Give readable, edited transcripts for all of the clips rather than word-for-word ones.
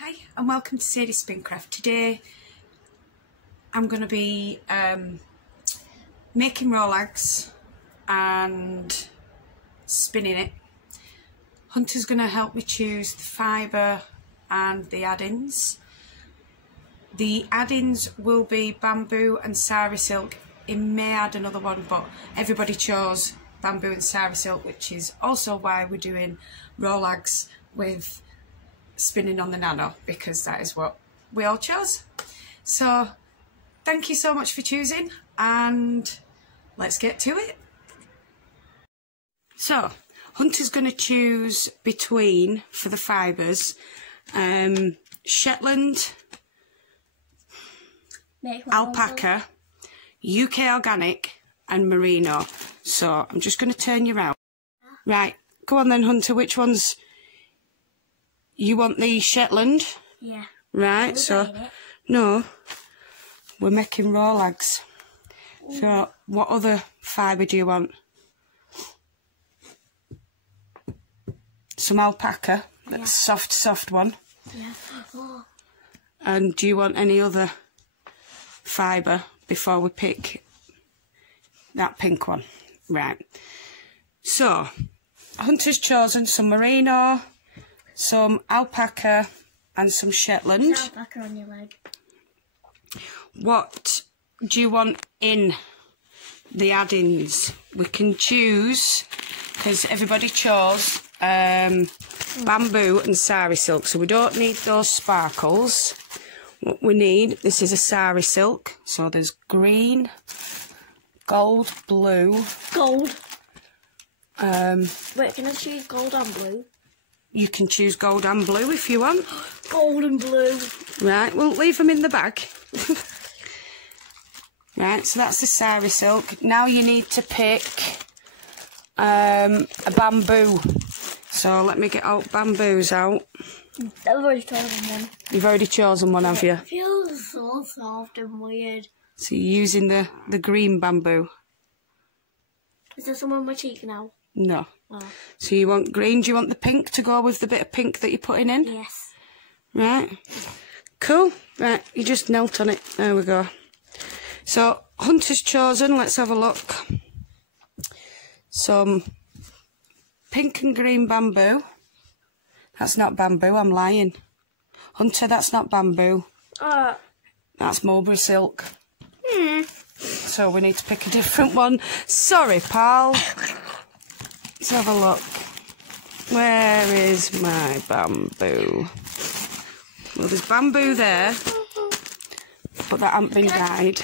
Hi and welcome to Sadie's Spincraft. Today I'm going to be making rollags and spinning it. Hunter's going to help me choose the fibre and the add-ins. The add-ins will be bamboo and sari silk. It may add another one, but everybody chose bamboo and sari silk, which is also why we're doing rollags with spinning on the Nano, because that is what we all chose. So thank you so much for choosing, and let's get to it. So Hunter's going to choose between, for the fibres, Shetland, alpaca, UK organic and merino. So I'm just going to turn you around. Right, go on then, Hunter, which ones? You want the Shetland? Yeah. Right, so, no, we're making rollags. So, what other fibre do you want? Some alpaca, that's soft one. Yeah. Oh. And do you want any other fibre before we pick that pink one? Right. So, Hunter's chosen some merino, some alpaca and some Shetland. There's alpaca on your leg. What do you want in the add-ins? We can choose, because everybody chose bamboo and sari silk, so we don't need those sparkles. What we need, this is a sari silk, so there's green, gold, blue. Gold. Wait, can I choose gold and blue? You can choose gold and blue if you want. Gold and blue. Right, we'll leave them in the bag. Right, so that's the sari silk. Now you need to pick a bamboo. So let me get out bamboos out. I've already chosen one. You've already chosen one, have you? It feels so soft and weird. So you're using the green bamboo? Is there some on my cheek now? No. Oh. So you want green? Do you want the pink to go with the bit of pink that you're putting in? Yes. Right. Cool. Right, you just knelt on it. There we go. So Hunter's chosen, let's have a look. Some pink and green bamboo. That's not bamboo, I'm lying. Hunter, that's not bamboo. That's mulberry silk. So we need to pick a different one. Sorry, pal. Let's have a look. Where is my bamboo? Well, there's bamboo there, but that hasn't been dyed.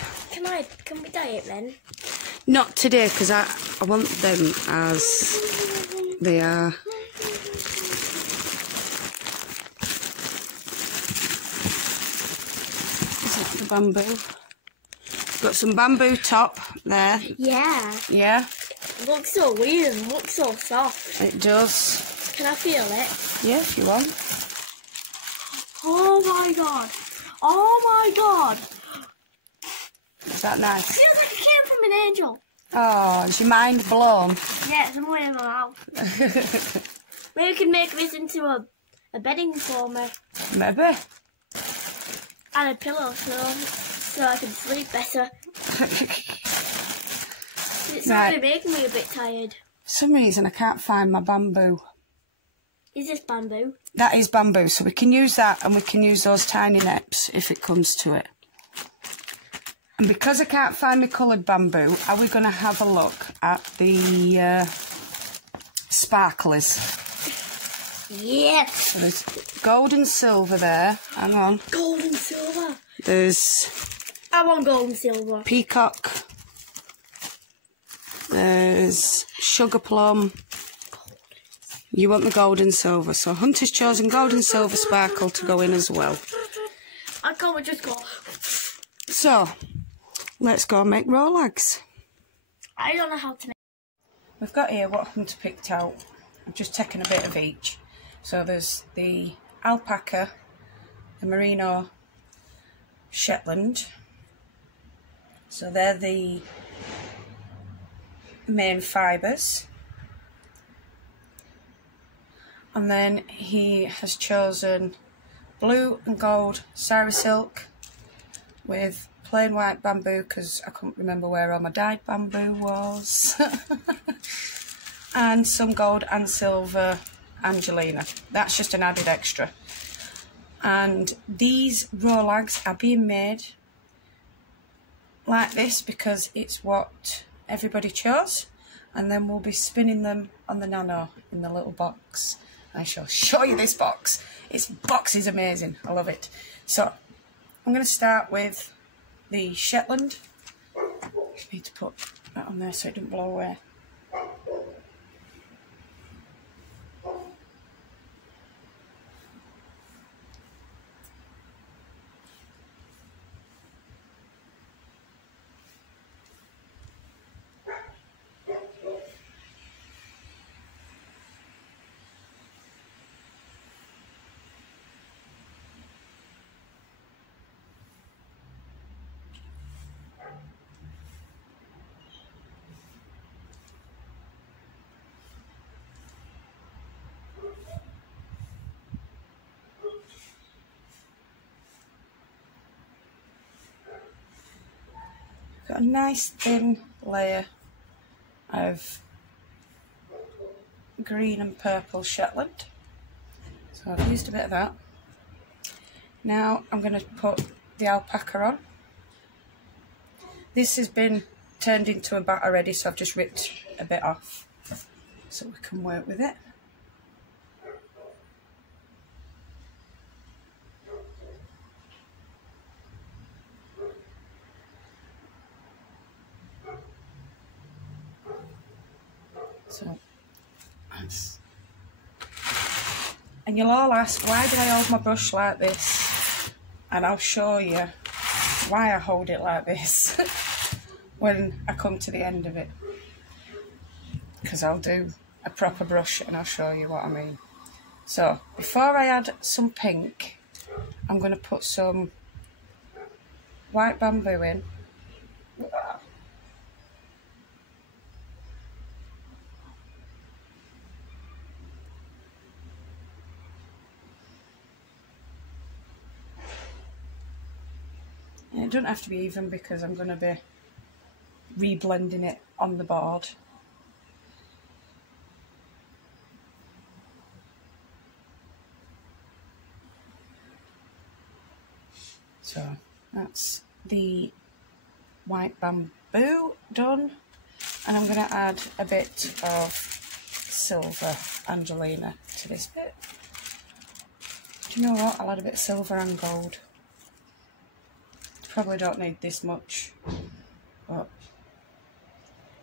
Can we dye it then? Not today, because I want them as they are. Is that the bamboo? Got some bamboo top there. Yeah. Yeah? It looks so weird and looks so soft. It does. Can I feel it? Yeah, if you want. Oh my god. Oh my god. Is that nice? It feels like it came from an angel. Oh, is your mind blown? Yeah, it's somewhere in my mouth. Maybe we can make this into a bedding for me. Maybe. And a pillow so I can sleep better. It's Right. really making me a bit tired. For some reason I can't find my bamboo. Is this bamboo? That is bamboo, so we can use that, and we can use those tiny neps if it comes to it. And because I can't find my coloured bamboo, are we going to have a look at the sparklers? Yes! So there's gold and silver there. Hang on. Gold and silver. There's I want gold and silver. peacock. There's sugar plum. You want the gold and silver. So Hunter's chosen gold and silver sparkle to go in as well. I can't just go. So, let's go and make rollags. I don't know how to make. We've got here what Hunter picked out. I've just taken a bit of each. So there's the alpaca, the merino, Shetland. So they're the main fibres. And then he has chosen blue and gold Sari silk with plain white bamboo, because I couldn't remember where all my dyed bamboo was. And some gold and silver Angelina. That's just an added extra. And these Rolags are being made like this because it's what everybody chose. And then we'll be spinning them on the Nano in the little box. I shall show you this box. This box is amazing. I love it. So I'm going to start with the Shetland. Just need to put that on there so it doesn't blow away. Got a nice thin layer of green and purple Shetland. So I've used a bit of that. Now I'm going to put the alpaca on. This has been turned into a bat already, so I've just ripped a bit off so we can work with it. So that's, and you'll all ask, why do I hold my brush like this? And I'll show you why I hold it like this when I come to the end of it, because I'll do a proper brush and I'll show you what I mean. So before I add some pink, I'm going to put some white bamboo in. It doesn't have to be even because I'm going to be reblending it on the board. So that's the white bamboo done, and I'm going to add a bit of silver Angelina to this bit. Do you know what? I'll add a bit of silver and gold. Probably don't need this much, but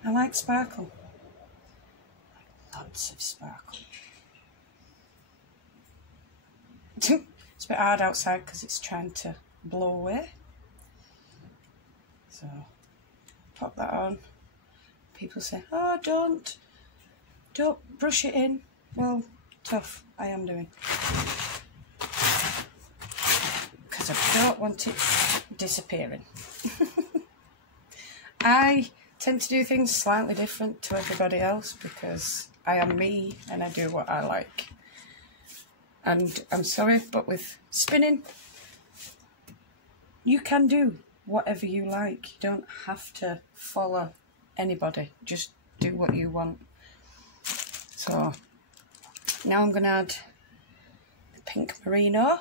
I like sparkle. Lots of sparkle. It's a bit hard outside because it's trying to blow away. So pop that on. People say, oh, don't brush it in. Well, tough, I am doing. Because I don't want it disappearing. I tend to do things slightly different to everybody else because I am me and I do what I like. And I'm sorry, but with spinning, you can do whatever you like. You don't have to follow anybody. Just do what you want. So now I'm going to add the pink merino.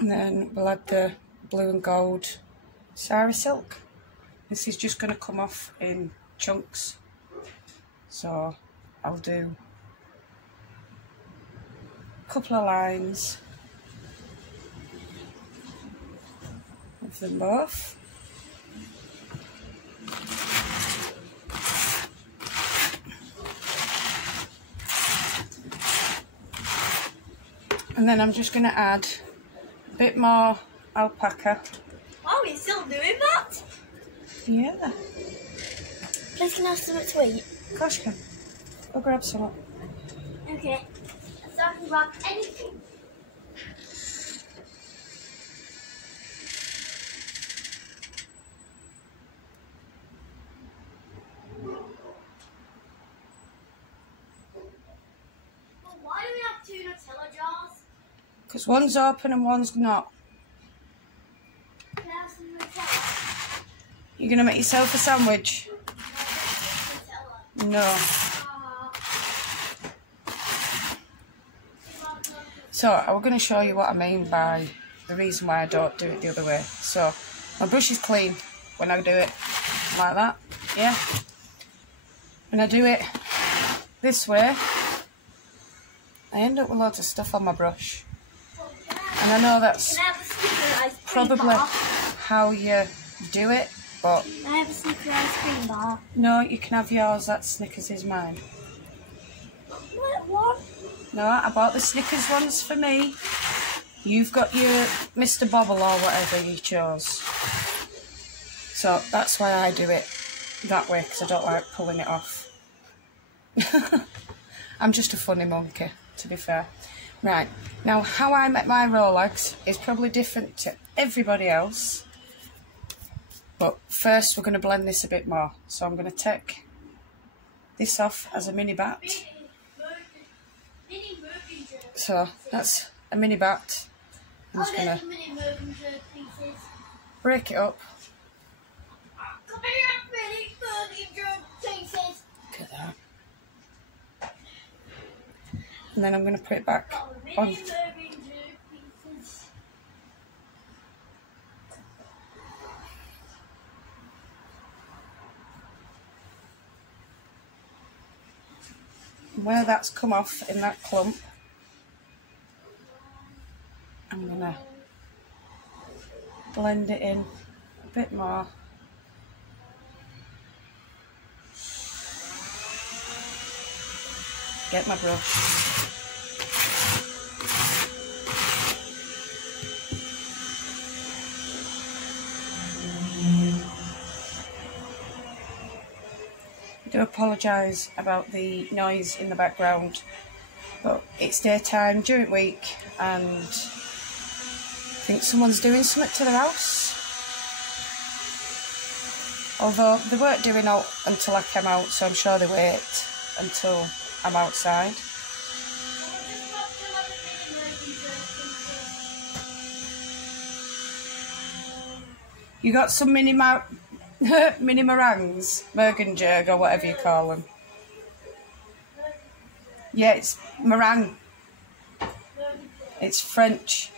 And then we'll add the blue and gold Sari silk. This is just going to come off in chunks. So I'll do a couple of lines of them both. And then I'm just going to add a bit more alpaca. Oh, you're still doing that? Yeah. Please can I have something to eat? Of course you can. Go grab some. Okay. So I can grab anything. Well, why do we have two Nutella jars? Because one's open and one's not. Can I have some Nutella? You're going to make yourself a sandwich? Nutella. No. So, I'm going to show you what I mean by the reason why I don't do it the other way. So, my brush is clean when I do it like that, yeah? When I do it this way, I end up with loads of stuff on my brush. And I know that's Can I have a Snickers ice cream probably bar? how you do it, but Can I have a Snickers ice cream bar? no, you can have yours. That Snickers is mine. What? No, I bought the Snickers ones for me. You've got your Mr. Bobble or whatever you chose. So that's why I do it that way, because I don't like pulling it off. I'm just a funny monkey, to be fair. Right, now how I make my Rolex is probably different to everybody else. But first we're going to blend this a bit more. So I'm going to take this off as a mini bat. So that's a mini bat. I'm just going to break it up. Look at that. And then I'm going to put it back on. Where that's come off in that clump, I'm going to blend it in a bit more. Get my brush. I do apologise about the noise in the background, but it's daytime during week and I think someone's doing something to their house. Although they weren't doing it until I came out, so I'm sure they wait until I'm outside. You got some mini meringues, Mergenjerg or whatever you call them. Yeah, it's meringue. It's French.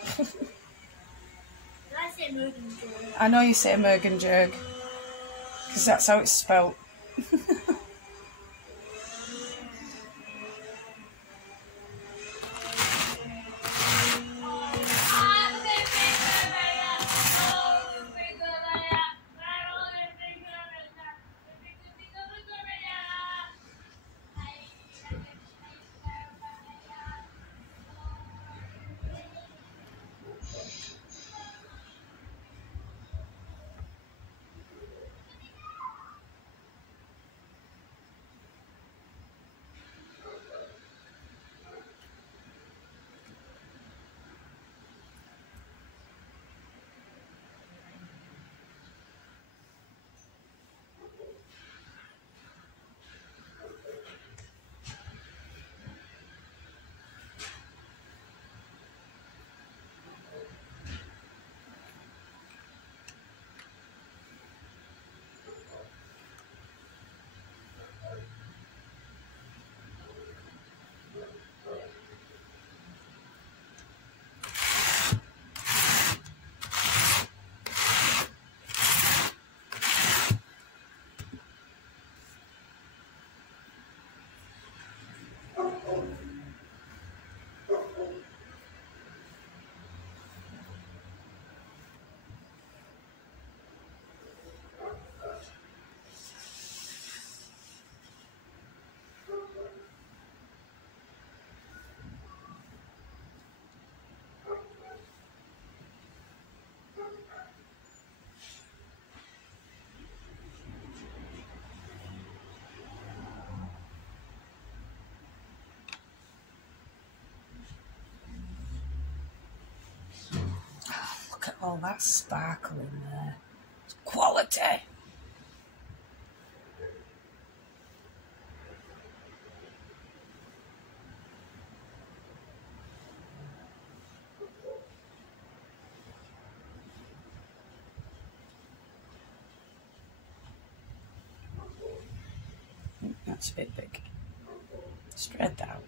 I say Mergenjerg. I know you say Mergenjerg, because that's how it's spelt. Look at all that sparkle in there. It's quality. That's a bit big. Spread that out.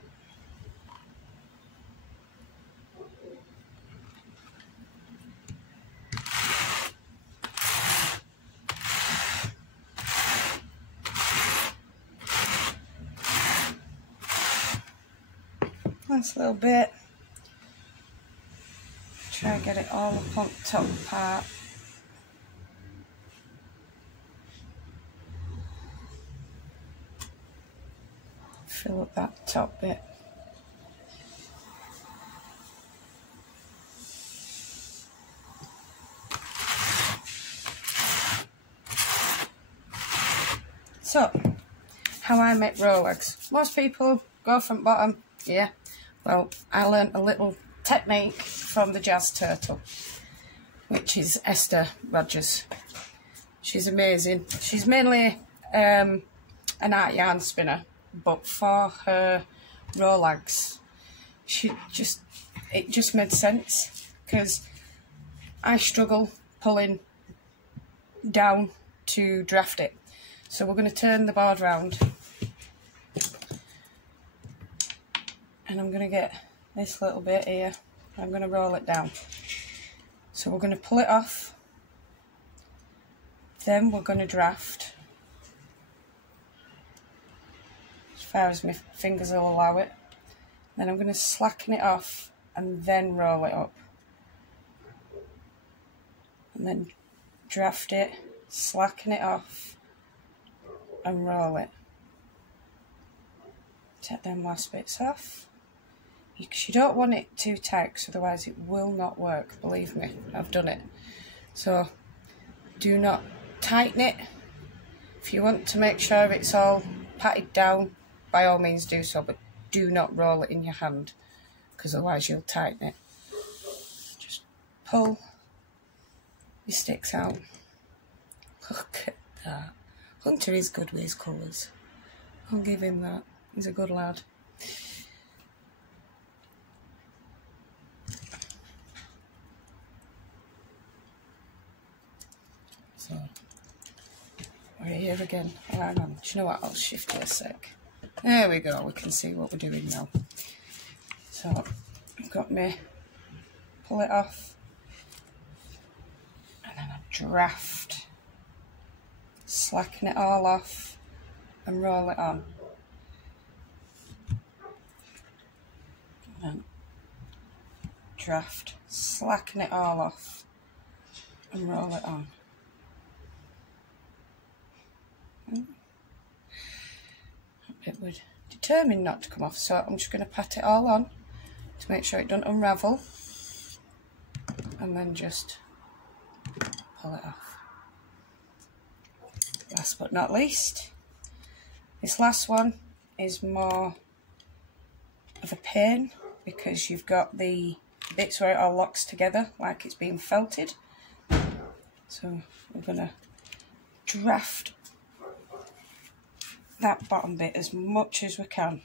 Nice little bit. Try and get it all up on the top part. Fill up that top bit. So, how I make Rolex. Most people go from bottom, yeah. Well, I learned a little technique from the Jazz Turtle, which is Esther Rogers. She's amazing. She's mainly an art yarn spinner, but for her Rolex, it just made sense, because I struggle pulling down to draft it. So we're going to turn the board round, and I'm going to get this little bit here. I'm going to roll it down. So we're going to pull it off, then we're going to draft as far as my fingers will allow it. Then I'm going to slacken it off and then roll it up, and then draft it, slacken it off and roll it. Take them last bits off, because you don't want it too tight, because otherwise it will not work. Believe me, I've done it. So do not tighten it. If you want to make sure it's all patted down, by all means do so, but do not roll it in your hand, because otherwise you'll tighten it. Just pull your sticks out. Look at that. Hunter is good with his colours. I'll give him that. He's a good lad. So, we're here again. Oh, hang on. Do you know what? I'll shift it a sec. There we go. We can see what we're doing now. So, I've got me. Pull it off. And then I draft. Slacken it all off and roll it on. And then draft, slacken it all off and roll it on. It would determine not to come off, so I'm just going to pat it all on to make sure it doesn't unravel, and then just pull it off. Last but not least, this last one is more of a pain, because you've got the bits where it all locks together like it's being felted. So we're going to draft that bottom bit as much as we can,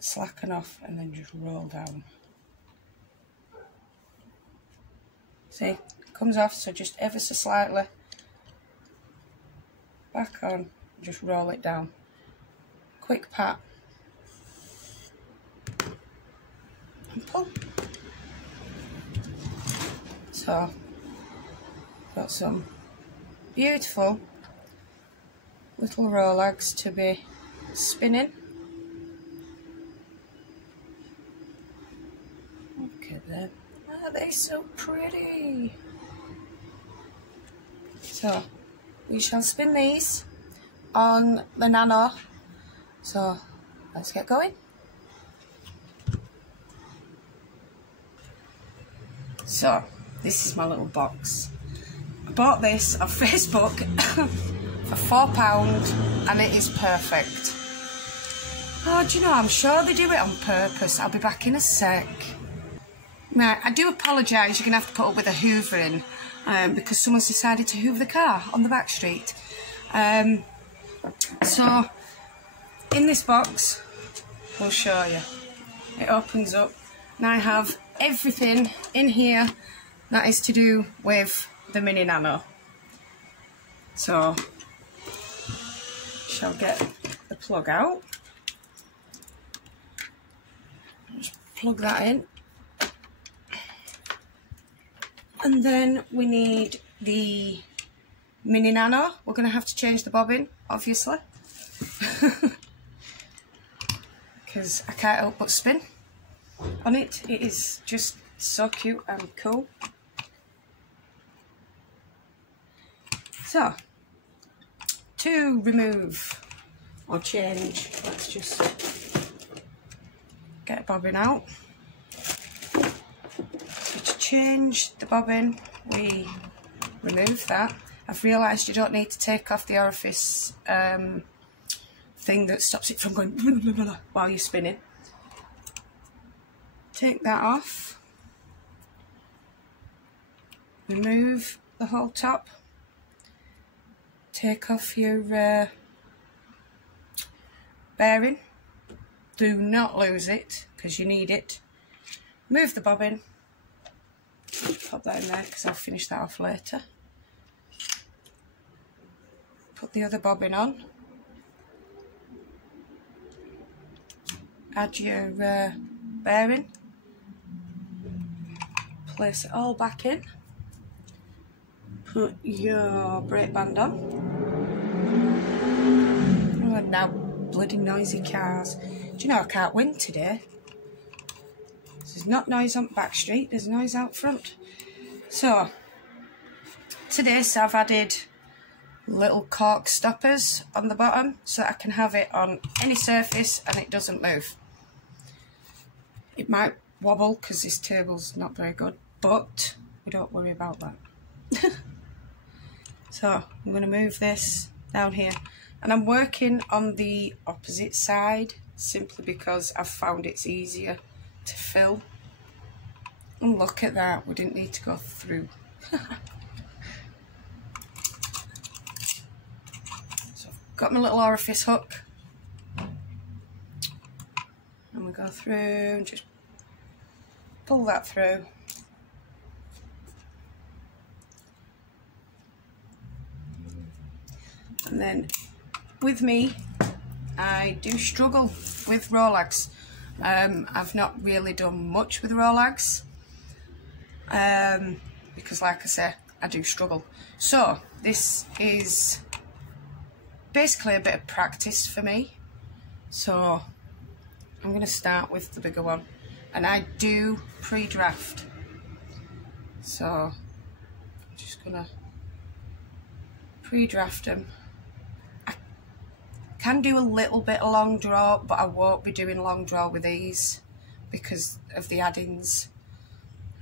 slacken off, and then just roll down. See, it comes off, so just ever so slightly back on, just roll it down. Quick pat and pull. So, got some beautiful little Rolex to be spinning. Look at them. Are they so pretty? So, we shall spin these on the Nano. So, let's get going. So, this is my little box. I bought this off Facebook for £4 and it is perfect. Oh, do you know, I'm sure they do it on purpose. I'll be back in a sec. Right, I do apologise, you're going to have to put up with a hoovering because someone's decided to hoover the car on the back street. So, in this box, we'll show you. It opens up and I have everything in here that is to do with the Mini Nano. So, shall get the plug out. Just plug that in. And then we need the Mini Nano. We're going to have to change the bobbin, obviously. Because I can't help but spin on it. It is just so cute and cool. So, to remove or change, let's just get a bobbin out. So to change the bobbin, we remove that. I've realised you don't need to take off the orifice thing that stops it from going while you're spinning. Take that off. Remove the whole top. Take off your bearing. Do not lose it because you need it. Move the bobbin. Pop that in there because I'll finish that off later. Put the other bobbin on. Add your bearing. Place it all back in. Put your brake band on. Oh, and now bloody noisy cars. Do you know I can't win today? There's not noise on back street, there's noise out front. So, to this I've added little cork stoppers on the bottom so that I can have it on any surface and it doesn't move. It might wobble because this table's not very good, but we don't worry about that. So I'm going to move this down here, and I'm working on the opposite side simply because I've found it's easier to fill. And look at that, we didn't need to go through. So I've got my little orifice hook, and we go through and just pull that through. And then with me, I do struggle with Rolex. I've not really done much with Rolex because, like I say, I do struggle. So this is basically a bit of practice for me. So I'm going to start with the bigger one, and I do pre-draft. So I'm just going to pre-draft them. Can do a little bit of long draw, but I won't be doing long draw with these because of the add-ins.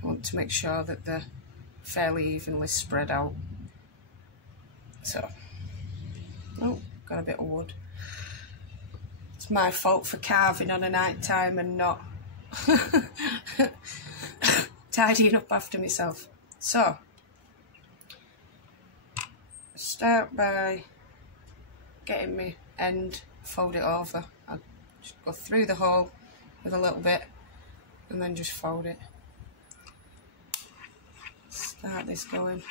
I want to make sure that they're fairly evenly spread out. So, oh, got a bit of wood. It's my fault for carving on a night time and not tidying up after myself. So, start by getting my end, fold it over. I'll just go through the hole with a little bit and then just fold it. Start this going.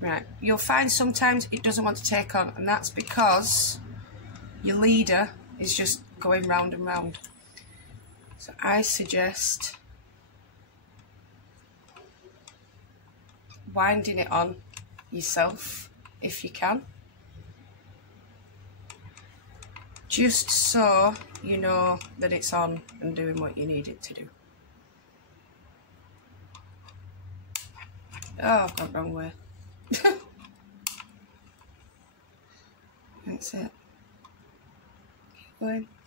Right, you'll find sometimes it doesn't want to take on, and that's because your leader is just going round and round. So I suggest winding it on yourself if you can, just so you know that it's on and doing what you need it to do. Oh, I've gone the wrong way. That's it.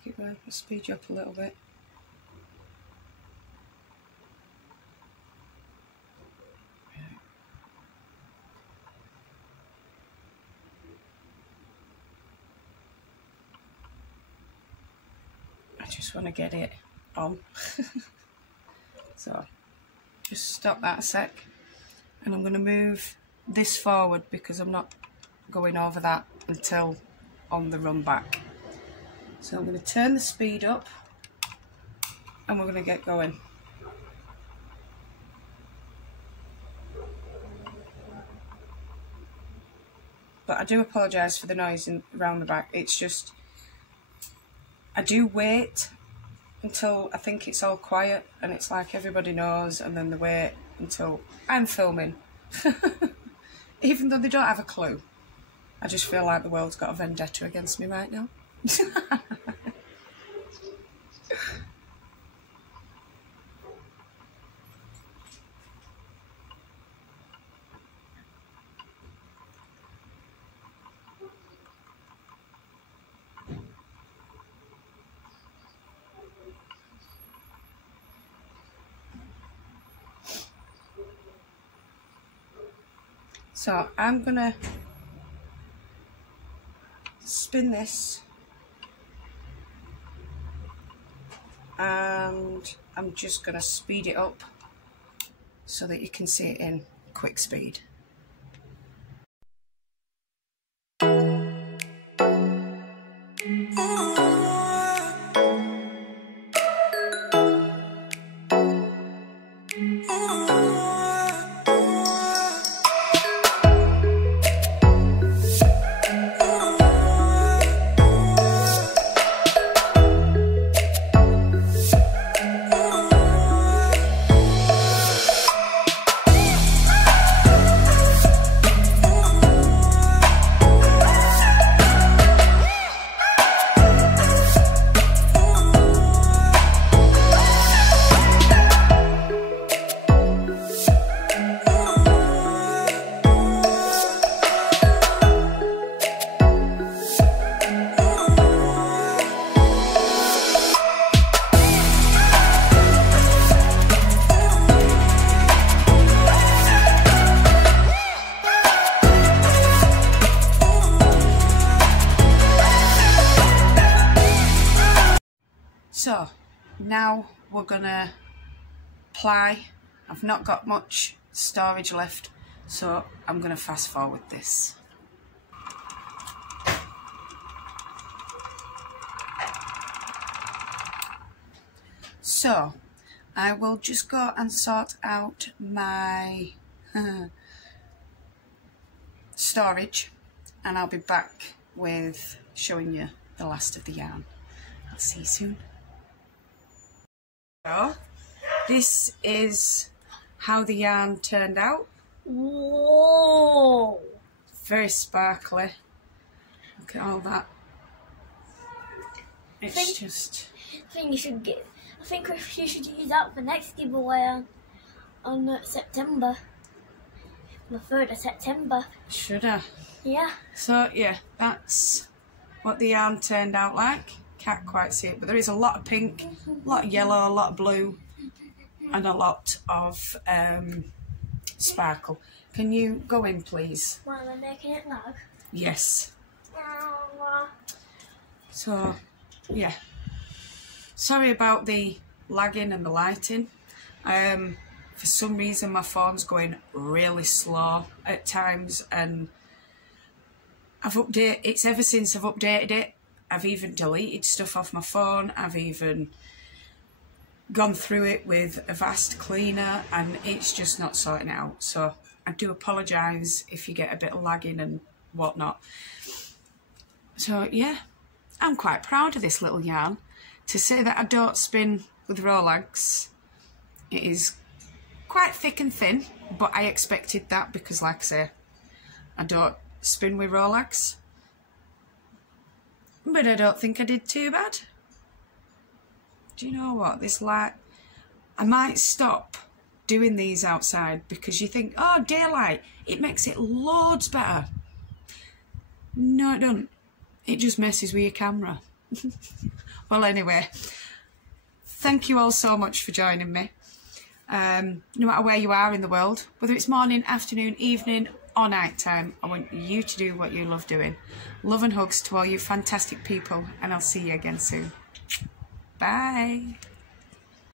Keep going, I'll speed you up a little bit. I just just want to get it on. So just stop that a sec, and I'm going to move this forward because I'm not going over that until on the run back. So I'm going to turn the speed up and we're going to get going. But I do apologise for the noise around the back. It's just, I do wait until I think it's all quiet and it's like everybody knows, and then they wait until I'm filming. Even though they don't have a clue. I just feel like the world's got a vendetta against me right now. So I'm gonna spin this, and I'm just gonna speed it up so that you can see it in quick speed. So now we're gonna apply. I've not got much storage left, so I'm gonna fast forward this. So I will just go and sort out my storage, and I'll be back with showing you the last of the yarn. I'll see you soon. So this is how the yarn turned out. Whoa! Very sparkly. Look at all that. It's I think you should get. I think you should use that for next giveaway on September. The 3rd of September. Should I? Yeah. So yeah, that's what the yarn turned out like. Can't quite see it, but there is a lot of pink, a lot of yellow, a lot of blue, and a lot of sparkle. Can you go in, please? Why am I making it lag? Yes. So, yeah. Sorry about the lagging and the lighting. For some reason my phone's going really slow at times, and it's ever since I've updated it. I've even deleted stuff off my phone. I've even gone through it with Avast Cleaner, and it's just not sorting out. So I do apologise if you get a bit of lagging and whatnot. So yeah, I'm quite proud of this little yarn. To say that I don't spin with Rolex, it is quite thick and thin, but I expected that because, like I say, I don't spin with Rolex. But I don't think I did too bad. Do you know what? This light, I might stop doing these outside because you think, oh, daylight, it makes it loads better. No, it doesn't. It just messes with your camera. Well, anyway, thank you all so much for joining me. No matter where you are in the world, whether it's morning, afternoon, evening, or night time, I want you to do what you love doing. Love and hugs to all you fantastic people, and I'll see you again soon. Bye.